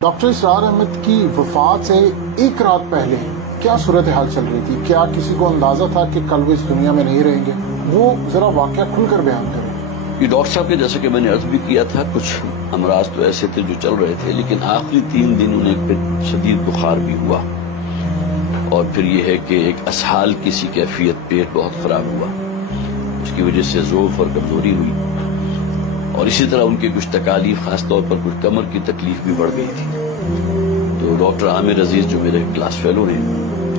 Doctor اسرار احمد کی وفات سے ایک رات پہلے کیا صورتحال چل رہی تھی؟ کیا کسی کو اندازہ تھا کہ کل وہ اس دنیا میں نہیں رہیں گے؟ وہ ذرا واقعہ کھل کر بیان کریں۔ یہ ڈاکٹر صاحب کے جیسے کہ میں نے عرض بھی کیا تھا، کچھ امراض تو ایسے تھے جو چل رہے تھے، لیکن آخری 3 دن انہیں پھر شدید بخار بھی ہوا، اور پھر یہ ہے کہ ایک اسہال کسی کیفیت، پیٹ بہت خراب ہوا، اس کی وجہ سے ضعف اور کمزوری ہوئی، اور اسی طرح ان کی کچھ تکالیف، خاص طور پر کچھ کمر کی تکلیف بھی بڑھ گئی تھی۔ تو ڈاکٹر عامر عزیز جو میرے کلاس فیلو ہیں،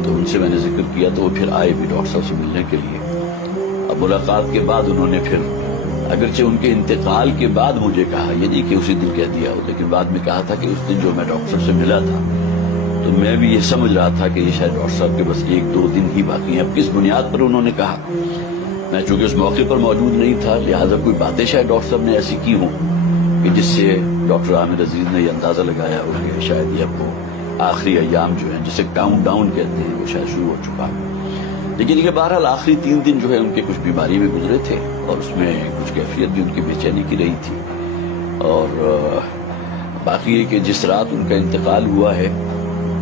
تو ان سے میں نے ذکر کیا تو وہ پھر آئے بھی ڈاکٹر صاحب سے ملنے کے لیے۔ اب ملاقات کے بعد انہوں نے پھر، اگرچہ ان کے انتقال کے بعد مجھے کہا، یہ نہیں کہ اسی دن کہہ دیا ہو، لیکن بعد میں کہا تھا کہ اس دن جو میں ڈاکٹر صاحب سے ملا تھا تو میں بھی یہ سمجھ رہا تھا کہ یہ شاید ڈاکٹر صاحب کے بس 1-2 دن ہی باقی ہیں۔ اب کس بنیاد پر انہوں نے کہا، میں چونکہ اس موقع پر موجود نہیں تھا، لہٰذا کوئی باتیں شاید ڈاکٹر صاحب نے ایسی کی ہوں کہ جس سے ڈاکٹر عامر عزیز نے یہ اندازہ لگایا ہو کہ شاید یہ اب وہ آخری ایام جو ہیں، جسے کاؤنٹ ڈاؤن کہتے ہیں، وہ شاید شروع ہو چکا ہے۔ لیکن یہ بہرحال آخری 3 دن جو ہے ان کے کچھ بیماری میں گزرے تھے، اور اس میں کچھ کیفیت بھی ان کی بے چینی کی رہی تھی، اور باقی ہے کہ جس رات ان کا انتقال ہوا ہے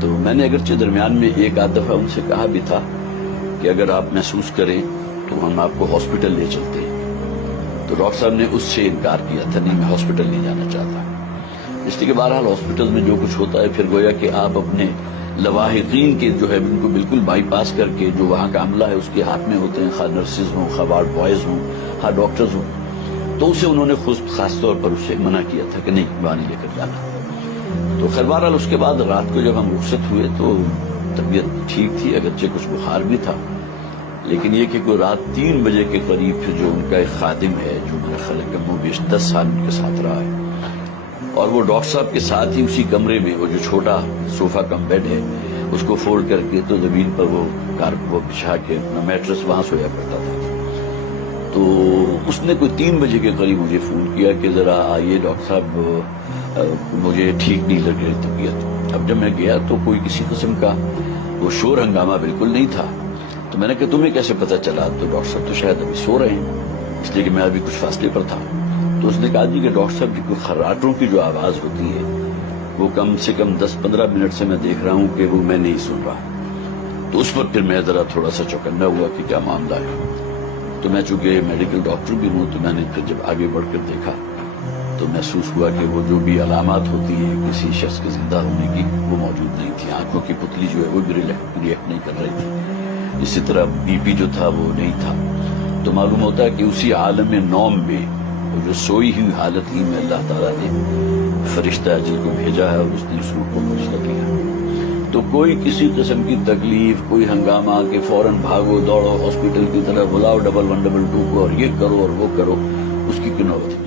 تو میں نے اگرچہ درمیان میں 1-8 دفعہ ان سے کہا بھی تھا کہ اگر آپ محسوس کریں تو ہم آپ کو ہاسپٹل لے چلتے ہیں، تو ڈاکٹر صاحب نے اس سے انکار کیا تھا، نہیں میں ہاسپٹل نہیں جانا چاہتا، اس لیے کہ بہرحال ہاسپٹل میں جو کچھ ہوتا ہے پھر گویا کہ آپ اپنے لواحقین کے جو ہے ان کو بالکل بائی پاس کر کے جو وہاں کا عملہ ہے اس کے ہاتھ میں ہوتے ہیں، خواہ نرسز ہوں، خواہ وارڈ بوائز ہوں، خواہ ڈاکٹرز ہوں، تو اسے انہوں نے خاص طور پر اسے منع کیا تھا کہ نہیں وہاں نہیں لے کر جانا۔ تو خیر بہرحال اس کے بعد رات کو جب ہم رخصت ہوئے تو طبیعت ٹھیک تھی، اگرچہ کچھ بخار بھی تھا، لیکن یہ کہ کوئی رات 3 بجے کے قریب پھر جو ان کا ایک خادم ہے جو میرا خیال ہے کم و بیش 10 سال ان کے ساتھ رہا ہے، اور وہ ڈاکٹر صاحب کے ساتھ ہی اسی کمرے میں وہ جو چھوٹا صوفہ کم بیڈ ہے اس کو فولڈ کر کے تو زمین پر وہ بچھا کے اپنا میٹرس وہاں سویا کرتا تھا۔ تو اس نے کوئی 3 بجے کے قریب مجھے فون کیا کہ ذرا آئیے ڈاکٹر صاحب، مجھے ٹھیک نہیں لگ رہی طبیعت۔ اب جب میں گیا تو کوئی کسی قسم کا وہ شور ہنگامہ بالکل نہیں تھا، تو میں نے کہا تمہیں کیسے پتہ چلا؟ تو ڈاکٹر صاحب تو شاید ابھی سو رہے ہیں، اس لیے کہ میں ابھی کچھ فاصلے پر تھا۔ تو اس نے کہا جی کہ ڈاکٹر صاحب کی کوئی خراٹوں کی جو آواز ہوتی ہے وہ کم سے کم 10-15 منٹ سے میں دیکھ رہا ہوں کہ وہ میں نہیں سن رہا۔ تو اس پر پھر میں ذرا تھوڑا سا چوکنا ہوا کہ کیا معاملہ ہے۔ تو میں چونکہ میڈیکل ڈاکٹر بھی ہوں تو میں نے پھر جب آگے بڑھ کر دیکھا تو محسوس ہوا کہ وہ جو بھی علامات ہوتی ہیں کسی شخص کے زندہ ہونے کی وہ موجود نہیں تھی۔ آنکھوں کی پتلی جو ہے وہ بھی ریئیکٹ نہیں کر رہی تھی، اسی طرح بی پی جو تھا وہ نہیں تھا۔ تو معلوم ہوتا ہے کہ اسی عالم نوم میں وہ جو سوئی ہوئی حالت ہی میں اللہ تعالیٰ نے فرشتہ اجل کو بھیجا ہے اور اس نے اس روح کو مجھ تک لیا۔ تو کوئی کسی قسم کی تکلیف، کوئی ہنگامہ کہ فوراً بھاگو دوڑو ہاسپٹل کی طرف، بلاؤ 112 کو اور یہ کرو اور وہ کرو، اس کی کوئی نوبت نہیں۔